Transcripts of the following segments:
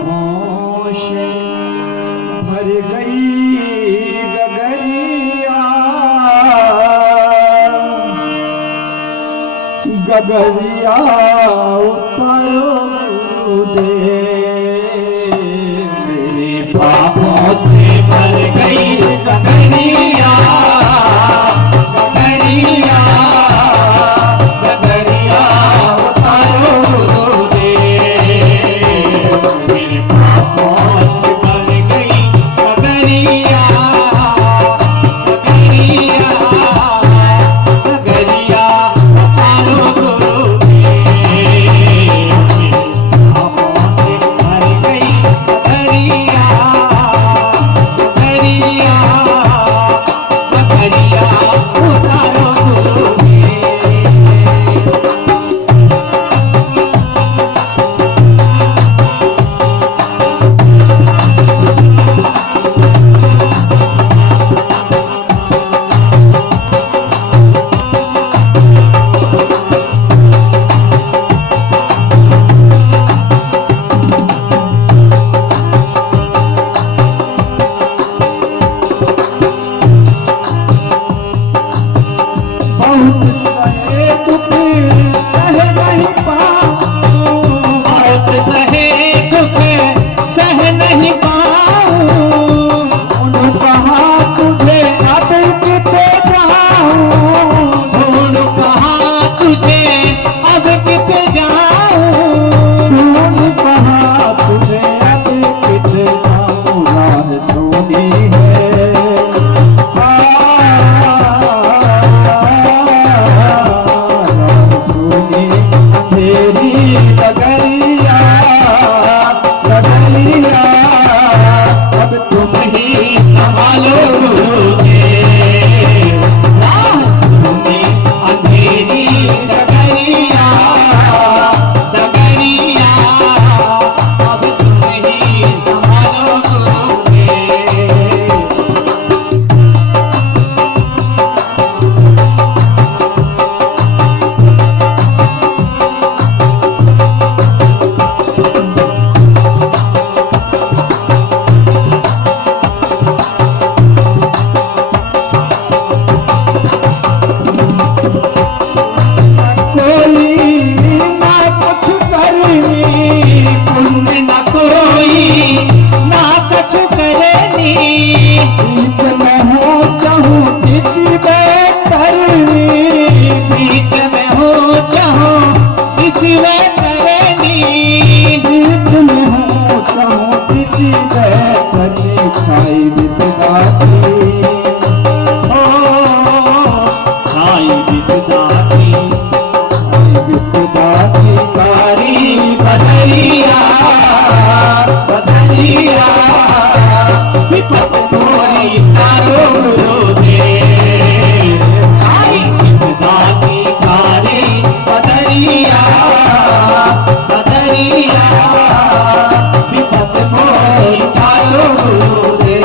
आँखों से भर गई गगरिया, गगरिया उतारो दे। मेरे पापों से भर गई गगरिया, गगरिया, गगरिया उतारो दे। मेरे पापों से भर गई गगरिया, गगरिया, गगरिया उतारो दे। पापों से भर गई गगरिया, गगरिया, गगरिया उतारो दे। बहुत सहे दुख सह नहीं पाऊं, बहुत सहे दुख सह नहीं पाऊं। उन्होंने कहा तुझे अब किथे जाऊं, उन्होंने कहा तुझे अब किथे जाऊं, उन्होंने कहा तुझे अब किथे जाऊं। राह सोनी है गगरिया, गगरिया अब तुम ही संभालोगे। राह सुनी अंधेरी गगरिया, गगरिया अब तुम ही संभालोगे। बीच में हो चाहूं किसी बेहतरनी, बीच में हो चाहूं किसी बेहतरनी, बीच में हो चाहूं किसी बेहतरनी। छाई विपदा की, ओ छाई विपदा की, छाई विपदा की कारी बदरिया, बदरिया विपद कोई तारो दे। आई विपदा की कारी बदरिया, बदरिया विपद कोई तारो दे।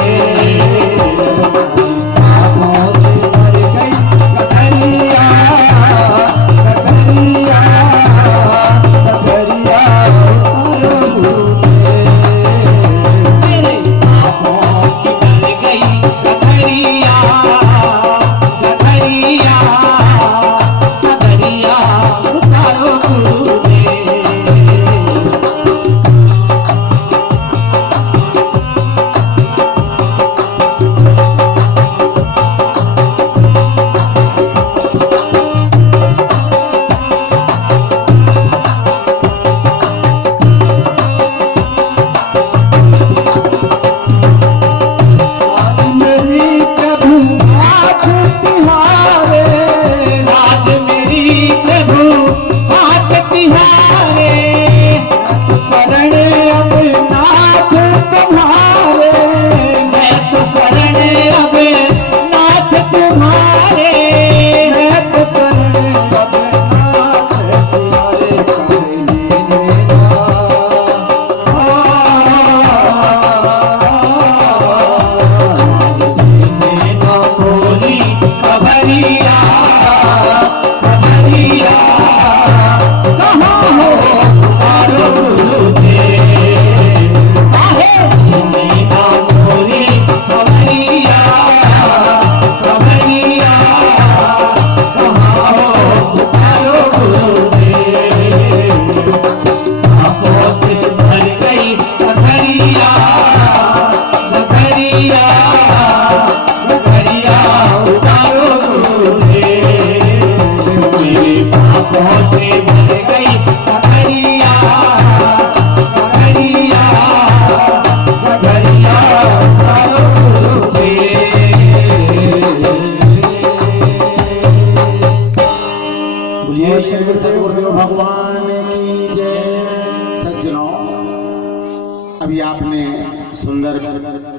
अभी आपने सुंदर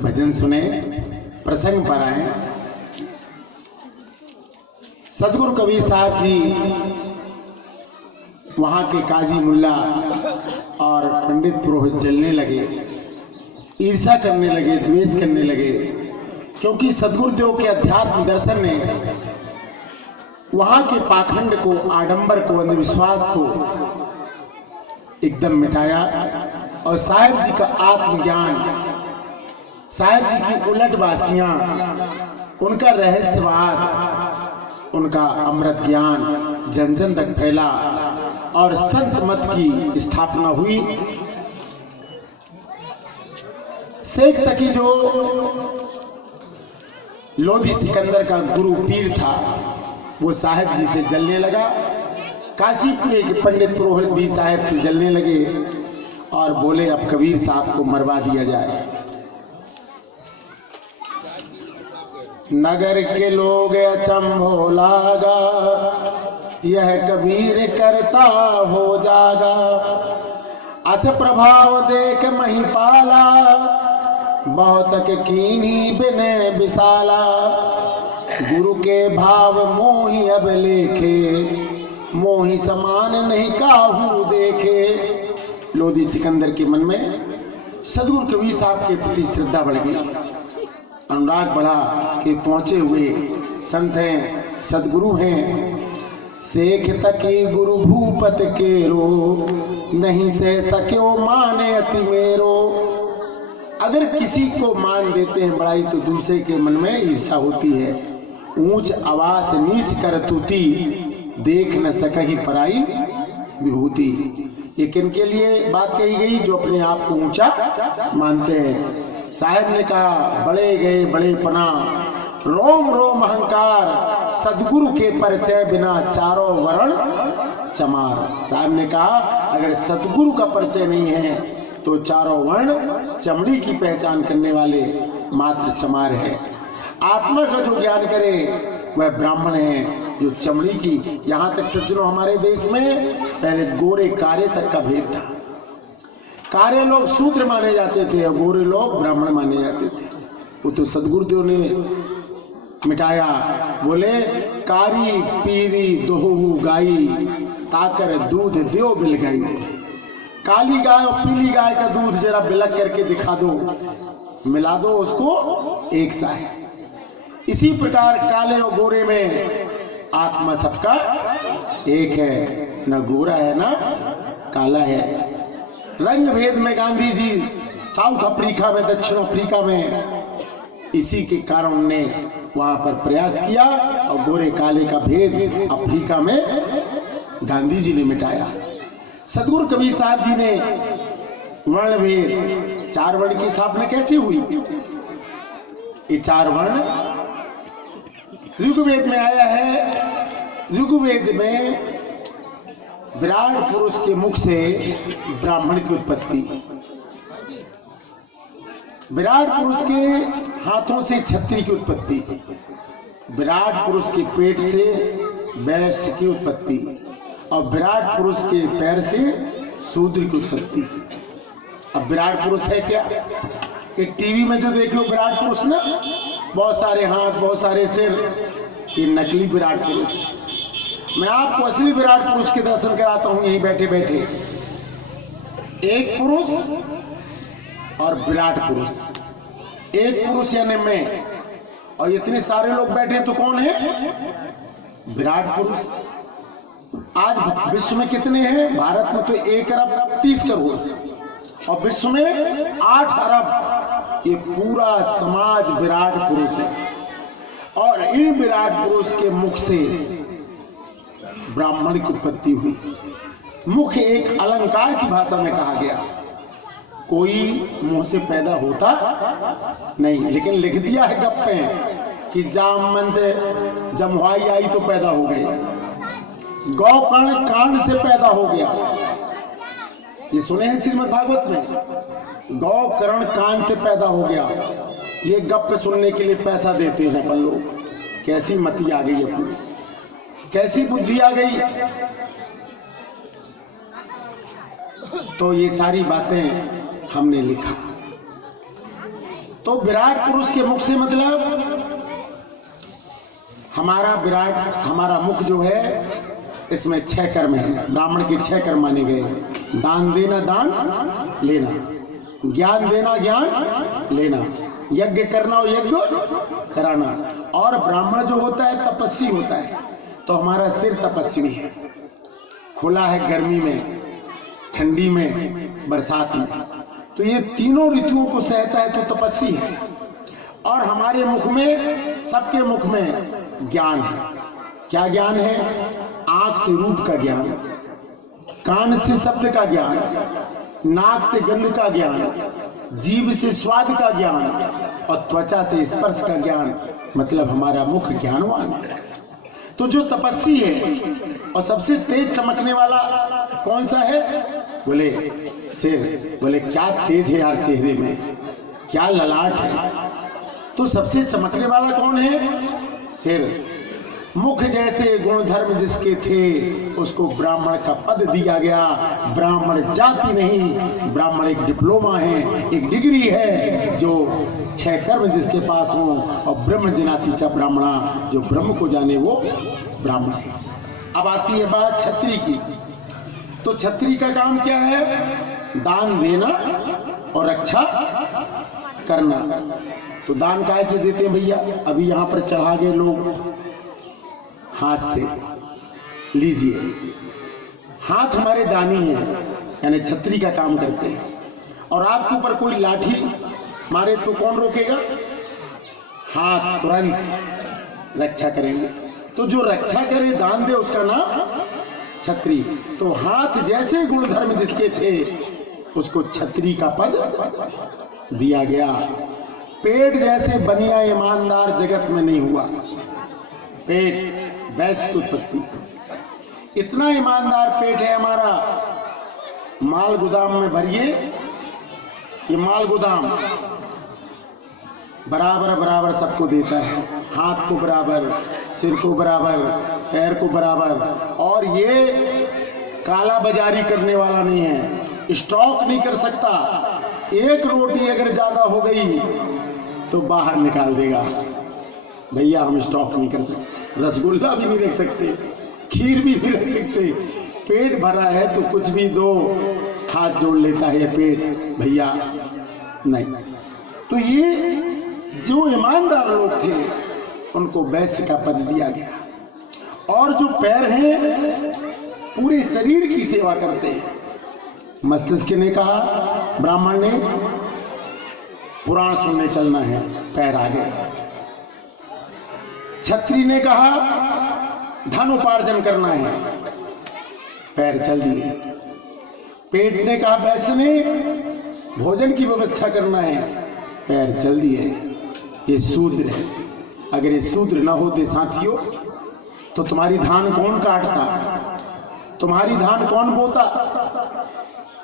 भजन सुने, प्रसंग पर आए। सदगुरु कबीर साहब जी वहाँ के काजी मुल्ला और पंडित पुरोहित जलने लगे, ईर्ष्या करने लगे, द्वेष करने लगे, क्योंकि सदगुरुदेव के अध्यात्म दर्शन ने वहाँ के पाखंड को, आडंबर को, अंधविश्वास को एकदम मिटाया और साहेब जी का आत्मज्ञान, साहेब जी की उलटवासियां, उनका रहस्यवाद, उनका अमृत ज्ञान जन जन तक फैला और संत मत की स्थापना हुई। शेख तकी जो लोधी सिकंदर का गुरु पीर था, वो साहेब जी से जलने लगा। काशीपुरे के पंडित पुरोहित भी साहेब से जलने लगे और बोले अब कबीर साहब को मरवा दिया जाए। नगर के लोग अचंभो लागा, यह कबीर करता हो जागा। अस प्रभाव देख महिपाला, बहुत कीनी बिने विशाला। गुरु के भाव मोहि अब लेखे, मोहि समान नहीं काहू देखे। लोधी सिकंदर के मन में सदगुरु कबीर साहब के प्रति श्रद्धा बढ़ गई, अनुराग बढ़ा कि पहुंचे हुए संत हैं, सदगुरु हैं। शेख तकी गुरु भूपत केरो, नहीं सह सक्यो माने अति मेरो। अगर किसी को मान देते हैं बड़ाई तो दूसरे के मन में ईर्ष्या होती है। ऊंच आवास नीच कर तूती, देख न सकही पराई विभूति। ये किनके लिए बात कही गई? जो अपने आप को ऊंचा मानते हैं। साहब ने कहा बड़े गए बड़े पना, रोम रोम अहंकार। सदगुरु के परिचय बिना चारों वर्ण चमार। साहब ने कहा अगर सदगुरु का परिचय नहीं है तो चारों वर्ण चमड़ी की पहचान करने वाले मात्र चमार है। आत्मा का जो ज्ञान करे वह ब्राह्मण है। जो चमड़ी की, यहाँ तक सज्जनों हमारे देश में पहले गोरे कारे तक का भेद था। कारे लोग शूद्र माने जाते थे और गोरे लोग ब्राह्मण माने जाते थे। वो तो सदगुरुदेव ने मिटाया। बोले कारी पीरी दोहू गाई, ताकर दूध देव बिल गई। काली गाय और पीली गाय का दूध जरा बिलक करके दिखा दो, मिला दो, उसको एक सा है। इसी प्रकार काले और गोरे में आत्मा सबका एक है, न गोरा है न काला है। रंग भेद में गांधी जी साउथ अफ्रीका में, दक्षिण अफ्रीका में, इसी के कारण ने वहां पर प्रयास किया और गोरे काले का भेद अफ्रीका में गांधी जी ने मिटाया। सदगुरु कबीर साहब जी ने वर्ण भेद, चार वर्ण की स्थापना कैसे हुई? ये चार वर्ण ऋग्वेद में आया है। ऋग्वेद में विराट पुरुष के मुख से ब्राह्मण की उत्पत्ति, विराट पुरुष के हाथों से क्षत्रिय की उत्पत्ति, विराट पुरुष के पेट से वैश्य की उत्पत्ति और विराट पुरुष के पैर से शूद्र की उत्पत्ति। अब विराट पुरुष है क्या? एक टीवी में जो देखे हो विराट पुरुष ना, बहुत सारे हाथ, बहुत सारे सिर, ये नकली विराट पुरुष है। मैं आपको असली विराट पुरुष के दर्शन कराता हूं यहीं बैठे बैठे। एक पुरुष और विराट पुरुष, एक पुरुष यानी मैं, और इतने सारे लोग बैठे तो कौन है? विराट पुरुष। आज विश्व में कितने हैं? भारत में तो 1 अरब 30 करोड़ और विश्व में 8 अरब। ये पूरा समाज विराट पुरुष है और इन विराट पुरुष के मुख से ब्राह्मण की उत्पत्ति हुई। मुख एक अलंकार की भाषा में कहा गया। कोई मुंह से पैदा होता नहीं, लेकिन लिख दिया है गप्पे कि जामवंत जमवाई आई तो पैदा हो गई, गौकर्ण कांड से पैदा हो गया। ये सुने हैं श्रीमद् भागवत में, गौकर्ण कांड से पैदा हो गया। ये गप सुनने के लिए पैसा देते हैं अपन लोग। कैसी मति आ गई अपनी, कैसी बुद्धि आ गई। तो ये सारी बातें हमने लिखा। तो विराट पुरुष के मुख से मतलब हमारा मुख जो है इसमें 6 कर्म है। ब्राह्मण के 6 कर्म माने गए। दान देना, दान लेना, ज्ञान देना, ज्ञान लेना, यज्ञ करना और यज्ञ कराना। और ब्राह्मण जो होता है तपस्वी होता है। तो हमारा सिर तपस्वी है, खुला है गर्मी में, ठंडी में, बरसात में। तो ये तीनों ऋतुओं को सहता है तो तपस्वी है। और हमारे मुख में, सबके मुख में ज्ञान है। क्या ज्ञान है? आंख से रूप का ज्ञान, कान से शब्द का ज्ञान, नाक से गंध का ज्ञान, जीभ से स्वाद का ज्ञान और त्वचा से स्पर्श का ज्ञान। मतलब हमारा मुख ज्ञानवान है। तो जो तपस्वी है और सबसे तेज चमकने वाला कौन सा है? बोले सिर। बोले क्या तेज है यार चेहरे में, क्या ललाट है। तो सबसे चमकने वाला कौन है? सिर। मुख जैसे गुण धर्म जिसके थे उसको ब्राह्मण का पद दिया गया। ब्राह्मण जाति नहीं, ब्राह्मण एक डिप्लोमा है, एक डिग्री है। जो 6 कर्म जिसके पास हो और ब्रह्म जनाति च ब्राह्मणा, जो ब्रह्म को जाने वो ब्राह्मण है। अब आती है बात छत्री की। तो छत्री का काम क्या है? दान देना और रक्षा करना। तो दान कैसे देते हैं भैया? अभी यहाँ पर चढ़ा गए लोग हाथ से, लीजिए। हाथ हमारे दानी है, यानी छतरी का काम करते हैं। और आपके ऊपर कोई लाठी मारे तो कौन रोकेगा? हाथ तुरंत रक्षा करेंगे। तो जो रक्षा करे, दान दे, उसका नाम छतरी। तो हाथ जैसे गुण धर्म जिसके थे उसको छतरी का पद दिया गया। पेट जैसे बनिया ईमानदार जगत में नहीं हुआ। पेट वैश्य की उत्पत्ति, इतना ईमानदार पेट है हमारा। माल गोदाम में भरिए, ये माल गोदाम बराबर बराबर सबको देता है। हाथ को बराबर, सिर को बराबर, पैर को बराबर। और ये काला बाजारी करने वाला नहीं है, स्टॉक नहीं कर सकता। एक रोटी अगर ज्यादा हो गई तो बाहर निकाल देगा। भैया हम स्टॉक नहीं कर सकते, रसगुल्ला भी नहीं रख सकते, खीर भी नहीं रख सकते। पेट भरा है तो कुछ भी दो, हाथ जोड़ लेता है पेट, भैया नहीं। तो ये जो ईमानदार लोग थे उनको वैश्य का पद दिया गया। और जो पैर हैं पूरे शरीर की सेवा करते हैं। मस्तिष्क ने कहा, ब्राह्मण ने पुराण सुनने चलना है, पैर आ गए। छत्री ने कहा धन उपार्जन करना है, पैर चल दिए। पेट ने कहा वैश्य ने भोजन की व्यवस्था करना है, पैर चल दिए। ये शूद्र है। अगर ये शूद्र न होते साथियों तो तुम्हारी धान कौन काटता, तुम्हारी धान कौन बोता,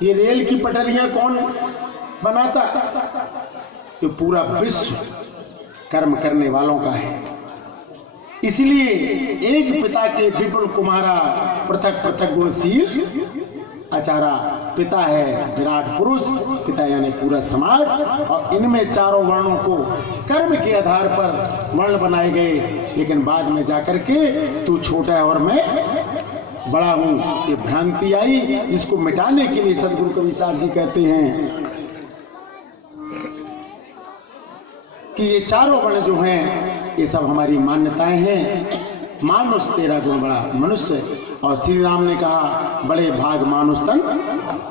ये रेल की पटरियां कौन बनाता। तो पूरा विश्व कर्म करने वालों का है। इसलिए एक पिता के विपुल कुमारा, पृथक पृथक गुणशील आचारा। पिता है विराट पुरुष, पिता यानी पूरा समाज। और इनमें चारों वर्णों को कर्म के आधार पर वर्ण बनाए गए। लेकिन बाद में जाकर के तू छोटा है और मैं बड़ा हूं, ये भ्रांति आई, जिसको मिटाने के लिए सदगुरु कबीर साहब जी कहते हैं कि ये चारों वर्ण जो हैं ये सब हमारी मान्यताएं हैं। मानुष तेरा गुण बड़ा मनुष्य। और श्री राम ने कहा बड़े भाग मानुष तन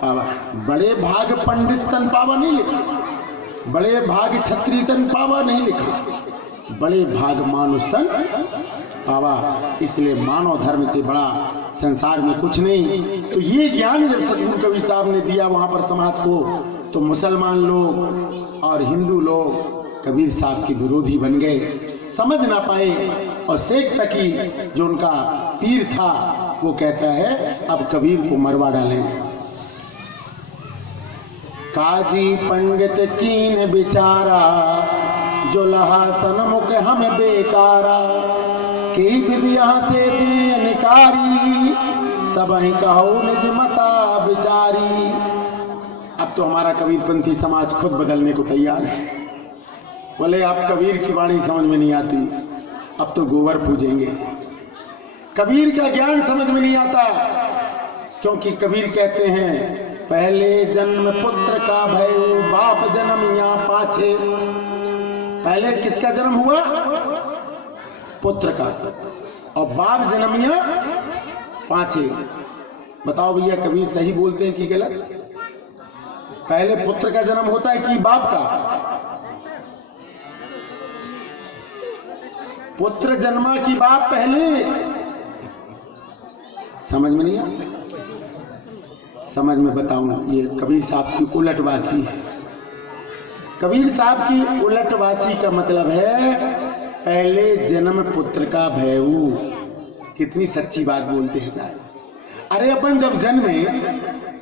पावा। बड़े भाग पंडित तन पावा नहीं लिखा, बड़े भाग क्षत्रिय तन पावा नहीं लिखा, बड़े भाग मानुष तन पावा। इसलिए मानव धर्म से बड़ा संसार में कुछ नहीं। तो ये ज्ञान जब सदगुरु कबीर साहब ने दिया वहां पर समाज को, तो मुसलमान लोग और हिंदू लोग कबीर साहब के विरोधी बन गए, समझ ना पाए। और शेख तकी जो उनका पीर था वो कहता है अब कबीर को मरवा डालें। काजी पंडित कीन बिचारा, जो लहा सनमुख हम बेकारा। के विधि यहाँ से दे निकारी, सब ही कहो निज मता बिचारी। अब अब तो हमारा कबीरपंथी समाज खुद बदलने को तैयार है। बोले आप कबीर की वाणी समझ में नहीं आती, अब तो गोबर पूजेंगे। कबीर का ज्ञान समझ में नहीं आता, क्योंकि कबीर कहते हैं पहले जन्म पुत्र का भयउ बाप जन्म या पाछे। पहले किसका जन्म हुआ? पुत्र का, और बाप जन्म या पाछे। बताओ भैया कबीर सही बोलते हैं कि गलत? पहले पुत्र का जन्म होता है कि बाप का? पुत्र जन्मा की बाप पहले। समझ में नहीं आया? समझ में बताऊं, ये कबीर साहब की उलटवासी है। कबीर साहब की उलटवासी का मतलब है पहले जन्म पुत्र का भयउ। कितनी सच्ची बात बोलते हैं साहब। अरे अपन जब जन्मे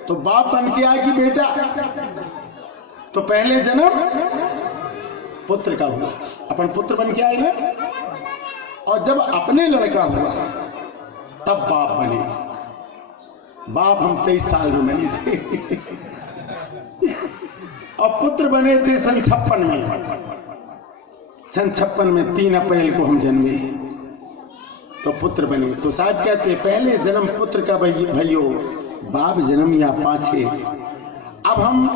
तो बाप बन के आए कि बेटा? तो पहले जन्म पुत्र का हुआ, अपन पुत्र बन के आए ना। और जब अपने लड़का हुआ तब बाप बने। बाप हम 23 साल में बने थे और पुत्र बने थे सन 56 में। सन 56 में 3 अप्रैल को हम जन्मे तो पुत्र बने। तो साहब कहते पहले जन्म पुत्र का भैयो बाप जन्म या पाछे। अब हम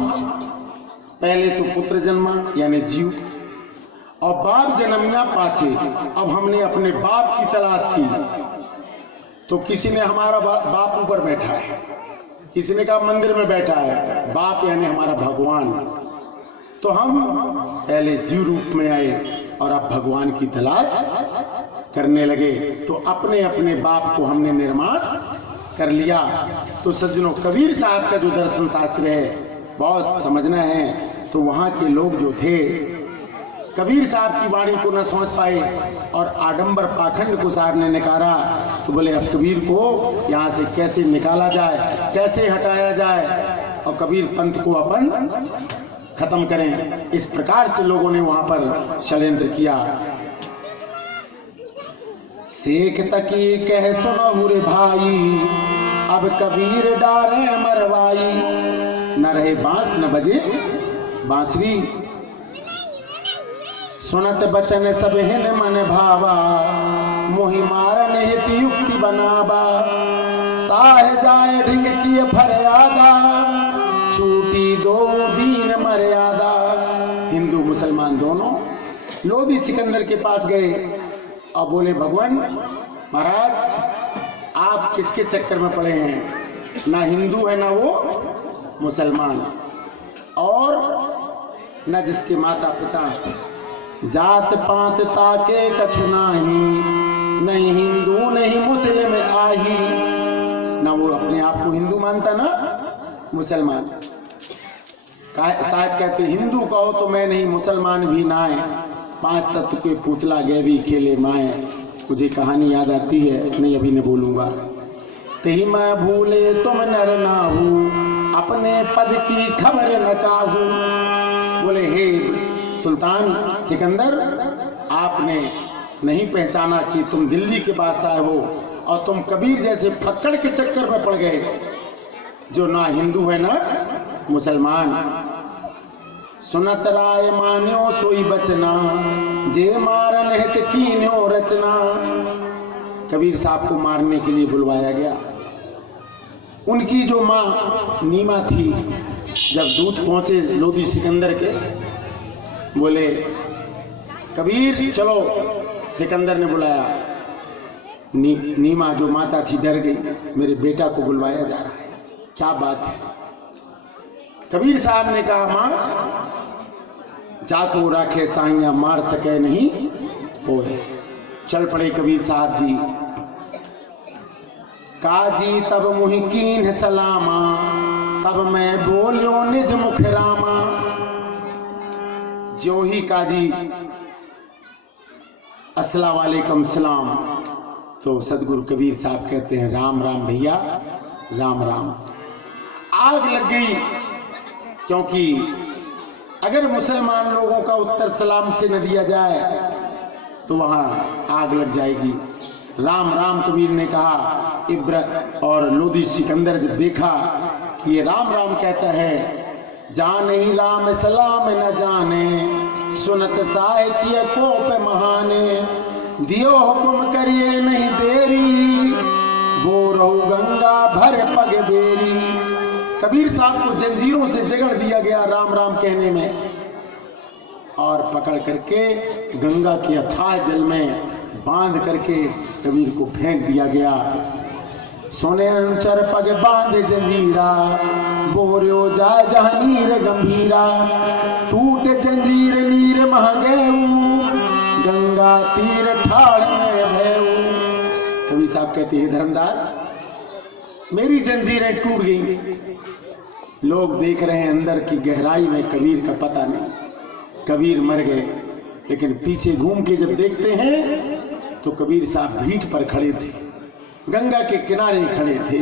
पहले तो पुत्र जन्मा यानी जीव, और बाप जन्म या पाछे। अब हमने अपने बाप की तलाश की तो किसी ने हमारा बाप ऊपर बैठा है, किसी ने कहा मंदिर में बैठा है। बाप यानी हमारा भगवान। तो हम पहले जीव रूप में आए और अब भगवान की तलाश करने लगे। तो अपने अपने बाप को हमने निर्माण कर लिया। तो सज्जनों, कबीर साहब का जो दर्शन शास्त्र है बहुत समझना है। तो वहाँ के लोग जो थे कबीर साहब की वाणी को न समझ पाए और आडंबर पाखंड को साहब ने निकाला। तो बोले अब कबीर को यहाँ से कैसे निकाला जाए, कैसे हटाया जाए और कबीर पंथ को अपन खत्म करें। इस प्रकार से लोगों ने वहां पर षड्यंत्र किया। शेख तकी कह सुनहु रे भाई, अब कबीर डारे मरवाई। न रहे बांस न बजे बांसुरी, सुनत बचन सब हिन मन भावा। मोहि मारन हित युक्ति बनावा, साह जाए ढिंग की फरियादा। छूटी दो दीन मर्यादा। हिंदू मुसलमान दोनों लोधी सिकंदर के पास गए और बोले भगवान महाराज आप किसके चक्कर में पड़े हैं? ना हिंदू है ना वो मुसलमान, और न जिसके माता पिता जात पात ताके कछु नाही। नहीं हिंदू नहीं मुस्लिम आही। ना वो अपने आप को हिंदू मानता ना मुसलमान। साहब कहते हिंदू कहो तो मैं नहीं, मुसलमान भी ना है। 5 तत्व के पुतला गैवी खेले माए। मुझे कहानी याद आती है, नहीं अभी नहीं बोलूंगा। तेही मैं भूले तुम नर नाहू, अपने पद की खबर न काहू। बोले हे सुल्तान सिकंदर, आपने नहीं पहचाना कि तुम दिल्ली के बादशाह हो और तुम कबीर जैसे फक्कड़ के चक्कर में पड़ गए जो ना हिंदू है ना मुसलमान। सुनत राय मान्यो सोई बचना, जे मारन हित कीन्यो रचना। कबीर साहब को मारने के लिए बुलवाया गया। उनकी जो माँ नीमा थी, जब दूत पहुंचे लोधी सिकंदर के, बोले कबीर चलो। सिकंदर ने बुलाया। नीमा जो माता थी डर गई, मेरे बेटा को बुलवाया जा रहा है, क्या बात है? कबीर साहब ने कहा मां जाको राखे साइया, मार सके नहीं होए। चल पड़े कबीर साहब जी। काजी तब मुहिकीन सलामा, तब मैं बोलियो निज मुख रामा। ज्यों ही काजी अस्सलाम वालेकुम सलाम, तो सदगुरु कबीर साहब कहते हैं राम राम भैया, राम राम। आग लग गई, क्योंकि अगर मुसलमान लोगों का उत्तर सलाम से न दिया जाए तो वहां आग लग जाएगी। राम राम कबीर ने कहा। इब्र और लोधी सिकंदर जब देखा कि ये राम राम कहता है जाने ही राम सलाम न जाने, सुनत साहित्य कोप महाने, दियो हुक्म करिए नहीं देरी, बोरहु गंगा भर पग बेरी। कबीर साहब को जंजीरों से जकड़ दिया गया राम राम कहने में, और पकड़ करके गंगा के अथाह जल में बांध करके कबीर को फेंक दिया गया। सोने अनुचर पग बांध जंजीरा, बोर्यो जाय जहाँ नीर गंभीरा, टूट जंजीर नीर मह गएऊ, गंगा तीर ठाड़ में भयऊ। कबीर साहब कहते हैं धर्मदास मेरी जंजीरें टूट गई। लोग देख रहे हैं अंदर की गहराई में कबीर का पता नहीं, कबीर मर गए। लेकिन पीछे घूम के जब देखते हैं तो कबीर साहब भीट पर खड़े थे, गंगा के किनारे खड़े थे।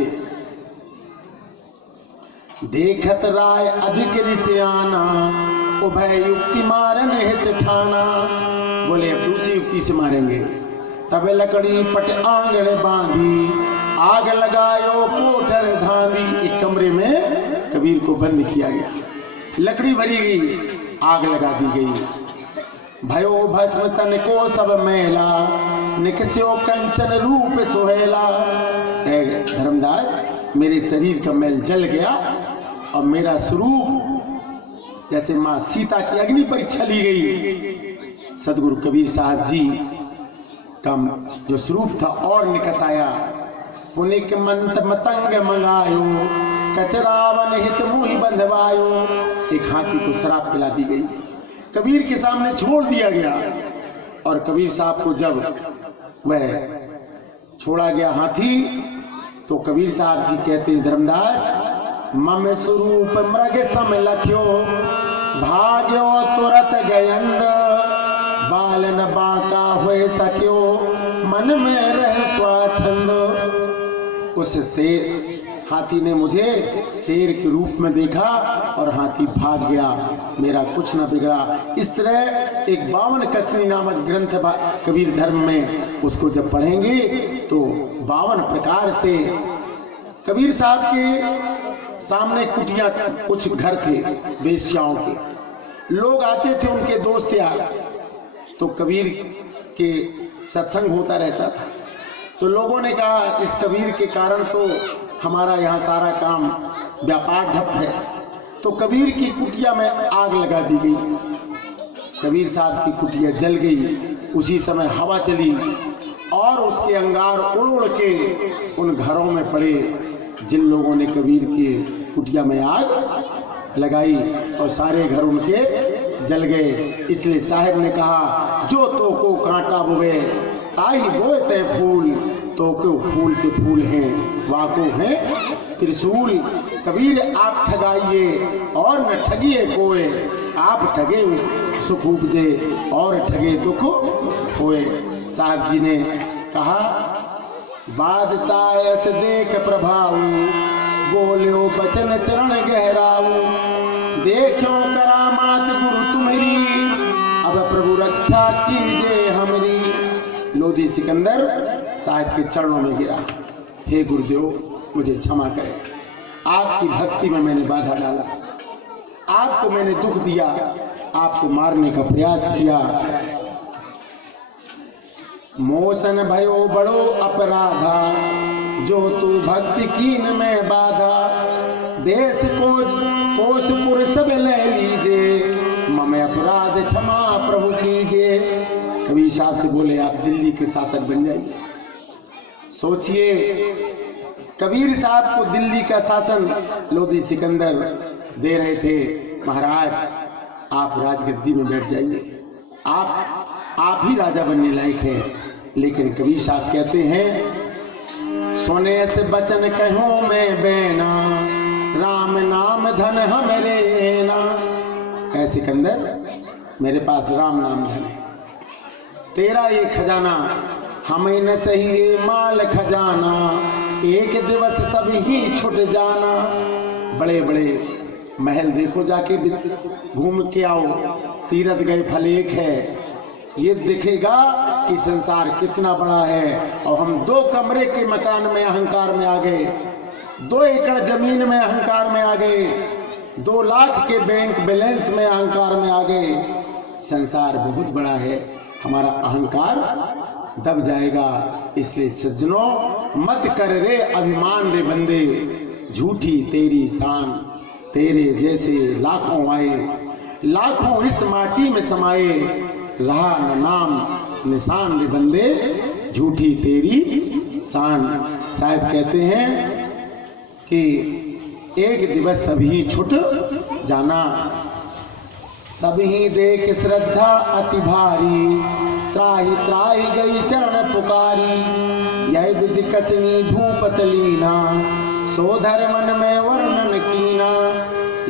देखत राय अधिक रिसियाना, उभय युक्ति मारन हित ठाना। बोले अब दूसरी युक्ति से मारेंगे। तब लकड़ी पट आंगन बांधी, आग लगायो कोठर धांधी। एक कमरे में कबीर को बंद किया गया, लकड़ी भरी गई, आग लगा दी गई। भयो भस्म तन को सब मैला, निकस्यो कंचन रूप सुहेला। धर्मदास मेरे शरीर का मैल जल गया और मेरा स्वरूप जैसे मां सीता की अग्नि परीक्षा ली गई। सदगुरु कबीर साहब जी का जो स्वरूप था और निकस आया। पुनिक मंत मतंग मंगायो, कचरावन हित मुहि बंधवायो। एक हाथी को शराब पिला दी गई, कबीर के सामने छोड़ दिया गया। और कबीर साहब को जब वह छोड़ा गया हाथी, तो कबीर साहब जी कहते हैं धर्मदास मम स्वरूप मृग सम लख्यो, भाग्यो तुरत गयंद, बाल न बांका हुए सक्यो, मन में रह स्वाछंद। उस शेर हाथी ने मुझे शेर के रूप में देखा और हाथी भाग गया, मेरा कुछ न बिगड़ा। इस तरह एक 52 कसनी नामक ग्रंथ कबीर धर्म में, उसको जब पढ़ेंगे तो 52 प्रकार से कबीर साहब के सामने कुटिया, कुछ घर थे वेश्याओं के, लोग आते थे, उनके दोस्त यार, तो कबीर के सत्संग होता रहता था। तो लोगों ने कहा इस कबीर के कारण तो हमारा यहाँ सारा काम व्यापार ठप है। तो कबीर की कुटिया में आग लगा दी गई, कबीर साहब की कुटिया जल गई। उसी समय हवा चली और उसके अंगार उड़ उड़ के उन घरों में पड़े जिन लोगों ने कबीर के कुटिया में आग लगाई, और सारे घर उनके जल गए। इसलिए साहिब ने कहा जो तो को कांटा बुवे, ताई बोए ते फूल, तो क्यों फूल के फूल हैं, वाको हैं त्रिशूल। कबीर आप ठगाइए और न ठगिए कोई, आप ठगे सुख उपजे और ठगे दुख होए। साहब जी ने कहा बादशाह से देख प्रभाऊ, बोलो बचन चरण गहराऊ, देखो करामात गुरु तुम्हारी, अब प्रभु रक्षा कीजिए हमारी। लोधी सिकंदर साहब के चरणों में गिरा, हे गुरुदेव मुझे क्षमा करें, आपकी भक्ति में मैंने बाधा डाला, आपको मैंने दुख दिया, आपको मारने का प्रयास किया। मोसन भयो बड़ो अपराधा, जो तू भक्ति कीन में बाधा, देश कोसपुर सब ले लीजिए, मम अपराध क्षमा प्रभु कीजिए। कबीर साहब से बोले आप दिल्ली के शासक बन जाइए। सोचिए कबीर साहब को दिल्ली का शासन लोधी सिकंदर दे रहे थे, महाराज आप राजगद्दी में बैठ जाइए, आप ही राजा बनने लायक हैं। लेकिन कबीर साहब कहते हैं सोने से बचन कहूँ मैं बेना, राम नाम धन हमरे ना। ऐ सिकंदर मेरे पास राम नाम धन है, तेरा ये खजाना हमें न चाहिए माल खजाना, एक दिवस सब ही छुट जाना। बड़े बड़े महल देखो, जाके घूम के आओ, तीरथ गए फल एक है, ये दिखेगा कि संसार कितना बड़ा है। और हम 2 कमरे के मकान में अहंकार में आ गए, 2 एकड़ जमीन में अहंकार में आ गए। 2 लाख के बैंक बैलेंस में अहंकार में आ गए। संसार बहुत बड़ा है, हमारा अहंकार दब जाएगा। इसलिए सज्जनों, मत कर रे अभिमान रे बंदे, झूठी तेरी शान, तेरे जैसे लाखों आए, लाखों इस माटी में समाए, रहा न नाम निशान रे बंदे, झूठी तेरी शान। साहब कहते हैं कि एक दिवस सभी छुट जाना, सभी देख श्रद्धा अति भारी, त्राहि त्राहि गई चरण पुकारी, यह विधि कसनी भूपत लीना, सो धर्मन में वर्णन कीना,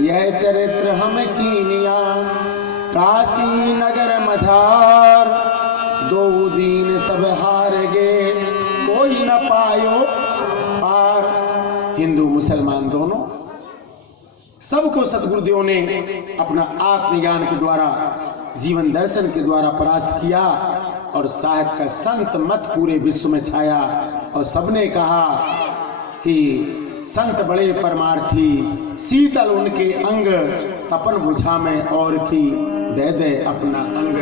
यह चरित्र हम कीनिया, काशी नगर मझार, 2 दीन सब हार गे, कोई न पायो पार। हिंदू मुसलमान दोनों, सबको सदगुरुदेव ने अपना आत्मज्ञान के द्वारा, जीवन दर्शन के द्वारा परास्त किया और साहब का संत मत पूरे विश्व में छाया। और सबने कहा कि संत बड़े परमार्थी, शीतल उनके अंग, तपन बुझा में और की, दे दे अपना अंग।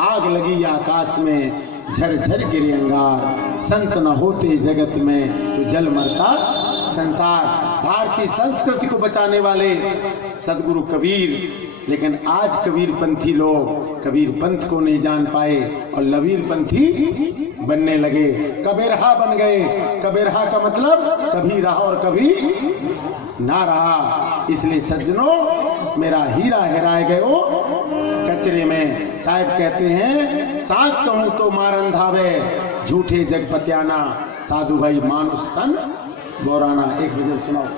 आग लगी आकाश में, झरझर गिरे अंगार, संत न होते जगत में तो जल मरता संसार। भारतीय संस्कृति को बचाने वाले सदगुरु कबीर, लेकिन आज कबीर पंथी लोग कबीर पंथ को नहीं जान पाए और लबीर पंथी बनने लगे, कबीरहा बन गए। कबीरहा का मतलब कभी रहा और कभी ना रहा। इसलिए सज्जनों, मेरा हीरा हेराए गयो कचरे में। साहब कहते हैं, साच कहूं तो मारन धावे, झूठे जगपत्याना, साधु भाई मानुष तन गौराना। एक गजल सुनाओ।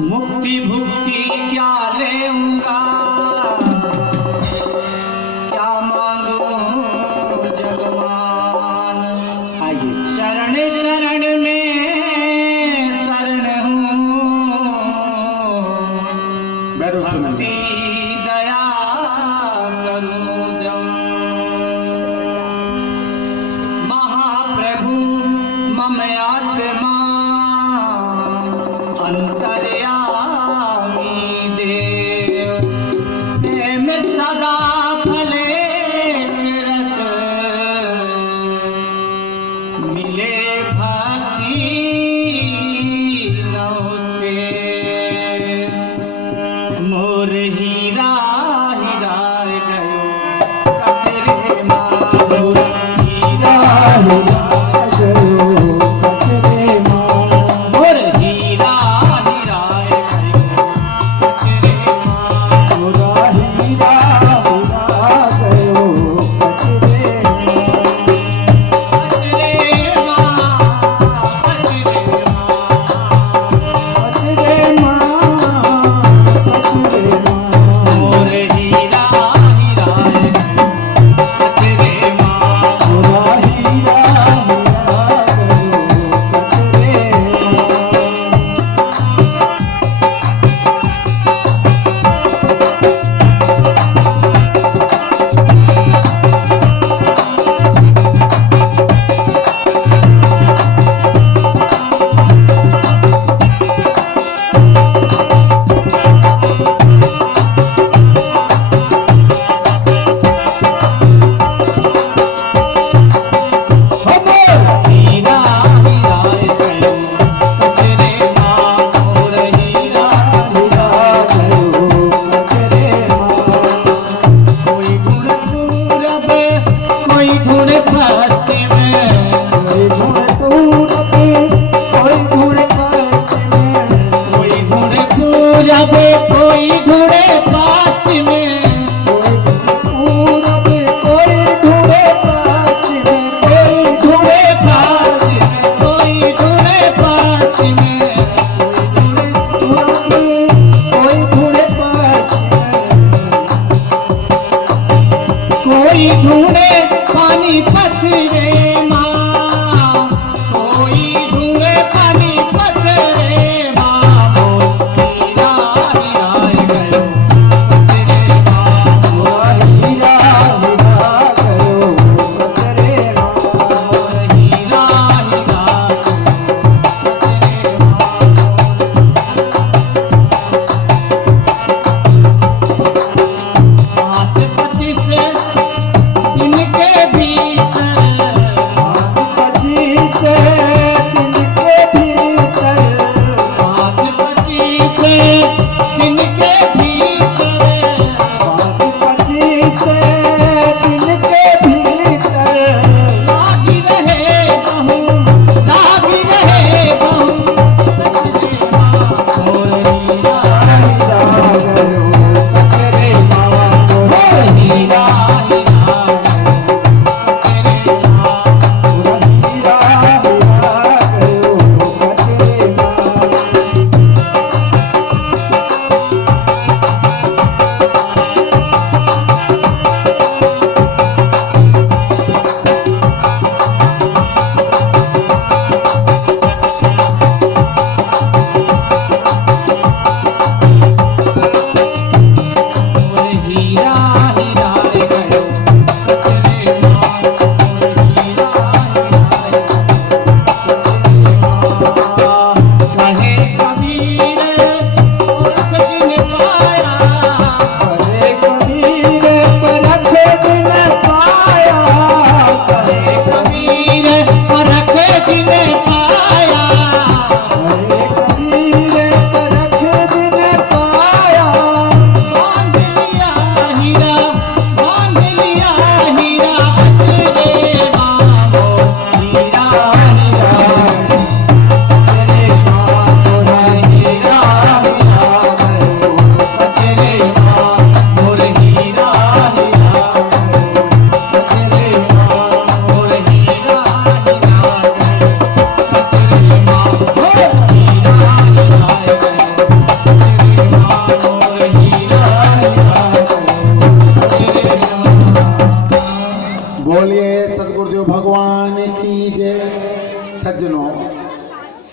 मुक्ति भुक्ति क्या लेऊंगा, क्या मांगू जगमान, आइए। शरण शरण में शरण हूँ, बैठो सुनेंगे। भक्ति दया करूँ जब, महाप्रभु मम आत्मा अंतर्यामी देव, प्रेम सदा फले रस, मिले भक्ति नौ से, मोर हीरा हिराए गयो कचरे माँ, मोर हीरा हिराए गयो कचरे माँ, मोर हीरा हिराए गयो कचरे माँ, मोर हीरा हिराए गयो कचरे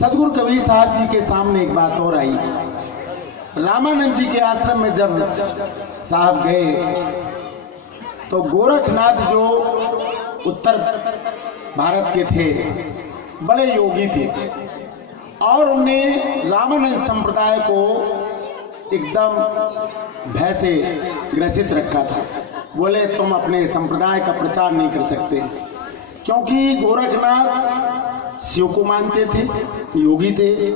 सदगुरु कबीर साहब जी के सामने एक बात और आई। रामानंद जी के आश्रम में जब साहब गए तो गोरखनाथ जो उत्तर भारत के थे, बड़े योगी थे और उन्हें रामानंद संप्रदाय को एकदम भय से ग्रसित रखा था। बोले तुम अपने संप्रदाय का प्रचार नहीं कर सकते, क्योंकि गोरखनाथ शिव को मानते थे, योगी थे।